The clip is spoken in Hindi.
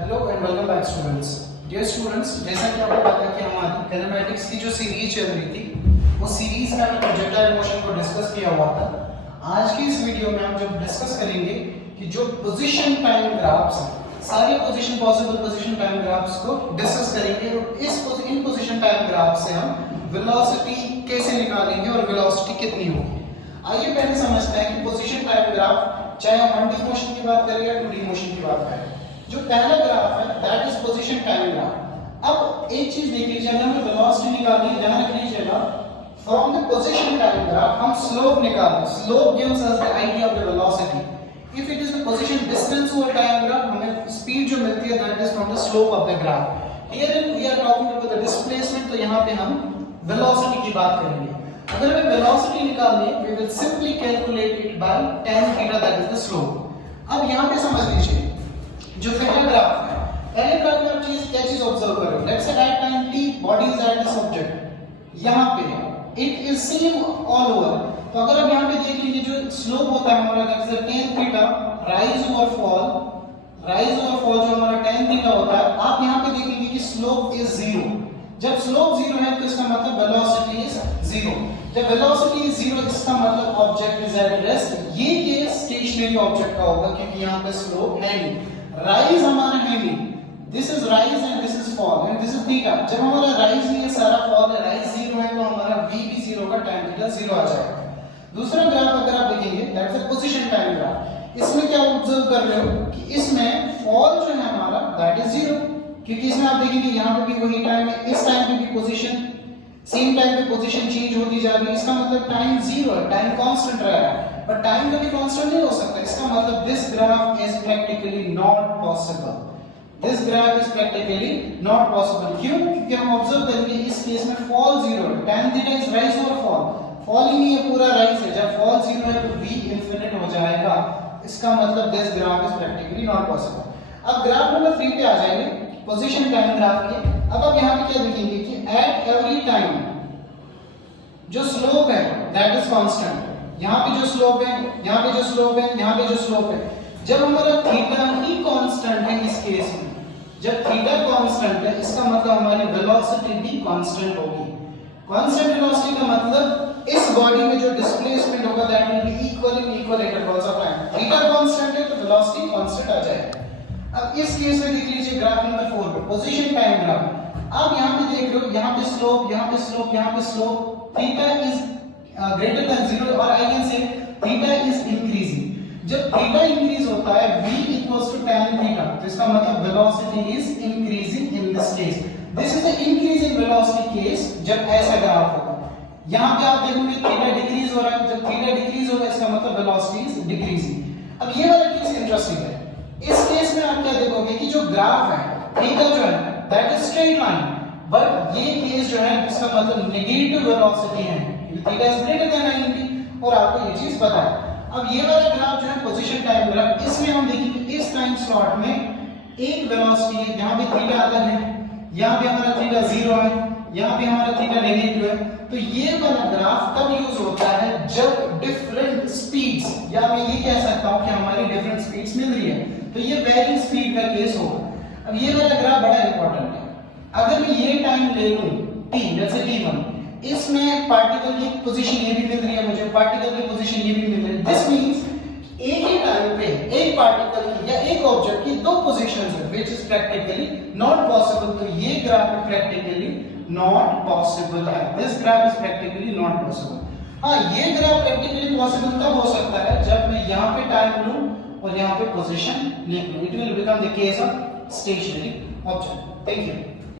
Hello and welcome back students. Dear students, जैसा कि आपको पता है कि हमारी कैनेमैटिक्स की जो सीरीज चल रही थी, वो सीरीज में हमने प्रोजेक्टाइल मोशन को डिस्कस किया हुआ था। आज की इस वीडियो में हम जब डिस्कस करेंगे कि जो पोजीशन टाइम ग्राफ्स हैं, सारे position possible position time graphs को डिस्कस करेंगे और इन पोजीशन टाइम ग्राफ से हम वेलोसिटी कैसे निकालेंगे और वेलोसिटी कितनी होगी। आइए पहले समझते हैं कि पोजीशन टाइम ग्राफ, चाहे हम 1D मोशन की बात करें या 2D मोशन की बात करें, जो पहला ग्राफ है that is position time graph. अब एक चीज देख लीजिए, अगर हमें वेलोसिटी निकालनी है, ध्यान रख लीजिएगा, from the position time graph हम स्लोप निकालें। Slope gives us the idea of the velocity. If it is the position distance over time graph, हमें स्पीड जो मिलती है that is from the slope of the graph. Here we are talking about the displacement, तो यहां पे हम वेलोसिटी की बात करेंगे। अगर हमें वेलोसिटी निकालनी है, we will simply calculate it by tan theta that is the slope. अब यहां पे समझ लीजिए, जो पहला ग्राफ है, पहले ग्राफ में आप क्या चीज ऑब्जर्व करो, let's say right time t, body is at this object, यहां पे it is same all over. तो अगर आप यहां पे देख लीजिए, जो स्लोप होता है हमारा that is tan theta, rise over fall जो हमारा tan थीटा होता है, आप यहां पे देखेंगे कि स्लोप इज 0। जब स्लोप 0 है तो इसका मतलब वेलोसिटी इज 0। जब वेलोसिटी इज 0 इसका मतलब ऑब्जेक्ट इज एट रेस्ट। ये केस स्टेशनरी ऑब्जेक्ट का होगा क्योंकि यहां पे स्लोप है नहीं। राइज हमारा है नहीं, this is rise and this is fall and this is theta. जब हमारा राइज नहीं है, सारा फॉल है, राइज 0 है तो हमारा v भी 0 का, tan थीटा 0 आ जाएगा। दूसरा ग्राफ अगर आप देखेंगे that is position time graph. इसमें क्या ऑब्जर्व कर रहे हो कि इसमें फॉल जो है हमारा दैट इज 0, क्योंकि इसमें आप देखेंगे यहां पे भी वही टाइम है, इस टाइम पे भी पोजीशन सेम टाइम पे पोजीशन चेंज होती जा रही है। इसका मतलब टाइम 0 है, टाइम कांस्टेंट रह रहा है, पर टाइम कभी कांस्टेंट नहीं हो सकता। इसका मतलब this graph is practically not possible. This graph is practically not possible. क्यों? क्योंकि हम ऑब्जर्व करेंगे इस केस में फॉल 0 है, tan theta is rise over fall, fall ही नहीं है, पूरा राइज है। जब फॉल 0 है तो v इंफिनिट हो जाएगा। इसका मतलब this graph is practically not possible. अब ग्राफ नंबर 3 पे आ जाएंगे, पोजीशन टाइम ग्राफ के। अब आप यहां पे क्या देखेंगे कि एट एवरी टाइम जो स्लोप है दैट इज कांस्टेंट। यहां पे जो स्लोप है, यहां पे जो स्लोप है, यहां पे जो स्लोप है, जब हमारा थीटा ही कांस्टेंट है इस केस में, जब थीटा कांस्टेंट है इसका मतलब हमारी वेलोसिटी भी कांस्टेंट होगी। कांस्टेंट वेलोसिटी का मतलब इस बॉडी में जो डिस्प्लेसमेंट होगा that will be equal in equal intervals of time. Theta constant है तो वेलोसिटी कांस्टेंट आ जाएगा। अब इस केस में देख लीजिए ग्राफ नंबर 4 पे, पोजीशन टाइम ग्राफ। आप यहां पे देख रहे हो, यहां पे स्लोप, यहां पे स्लोप, यहां पे slope, theta is greater than 0 और I can say theta is increasing. जब थीटा इंक्रीज होता है v equals to tan theta, तो इसका मतलब velocity is increasing in this case. This is the increasing velocity case जब ऐसा ग्राफ होगा। यहां पे आप देखोगे थीटा डिक्रीज हो रहा है, जब थीटा डिक्रीज होगा इसका मतलब वेलोसिटी इज डिक्रीजिंग। अब ये वाला केस इंटरेस्टिंग है। इस केस में आप क्या देखोगे कि जो ग्राफ है, थीटा जो है that is straight line, but ये केस जो है इसका मतलब नेगेटिव वेलोसिटी है, थीटा इज ग्रेटर देन 90 और आपको ये चीज पता है। अब ये वाला ग्राफ जो है पोजीशन टाइम ग्राफ, इसमें हम देखेंगे इस टाइम स्लॉट में एक वेलोसिटी है, यहां पे थीटा अलग है, यहां पे हमारा थीटा 0 है, यहां पे हमारा थीटा नेगेटिव है। तो ये वाला ग्राफ कब यूज होता है जब डिफरेंट स्पीड्स, या मैं ये कह सकता हूं कि हमारी डिफरेंट स्पीड्स मिल रही है, तो ये वेरिंग स्पीड का केस होगा। अब ये वाला ग्राफ बड़ा इंपॉर्टेंट है। अगर मैं ये टाइम ले लूं t, जैसे t1, इसमें पार्टिकल की पोजीशन ये भी मिल रही है मुझे, पार्टिकल की पोजीशन ये भी मिल रही है। दिस मींस एक ही टाइम पे एक पार्टिकल की या एक ऑब्जेक्ट की दो पोजीशंस है, which is practically not possible. तो ये ग्राफ प्रैक्टिकली नॉट पॉसिबल है। This graph is practically not possible. हां, ये ग्राफ प्रैक्टिकली पॉसिबल तब हो सकता है जब मैं यहां पे टाइम लूं और यहां पे पोजीशन लिख लूं। It will become the case of stationary object. Thank you.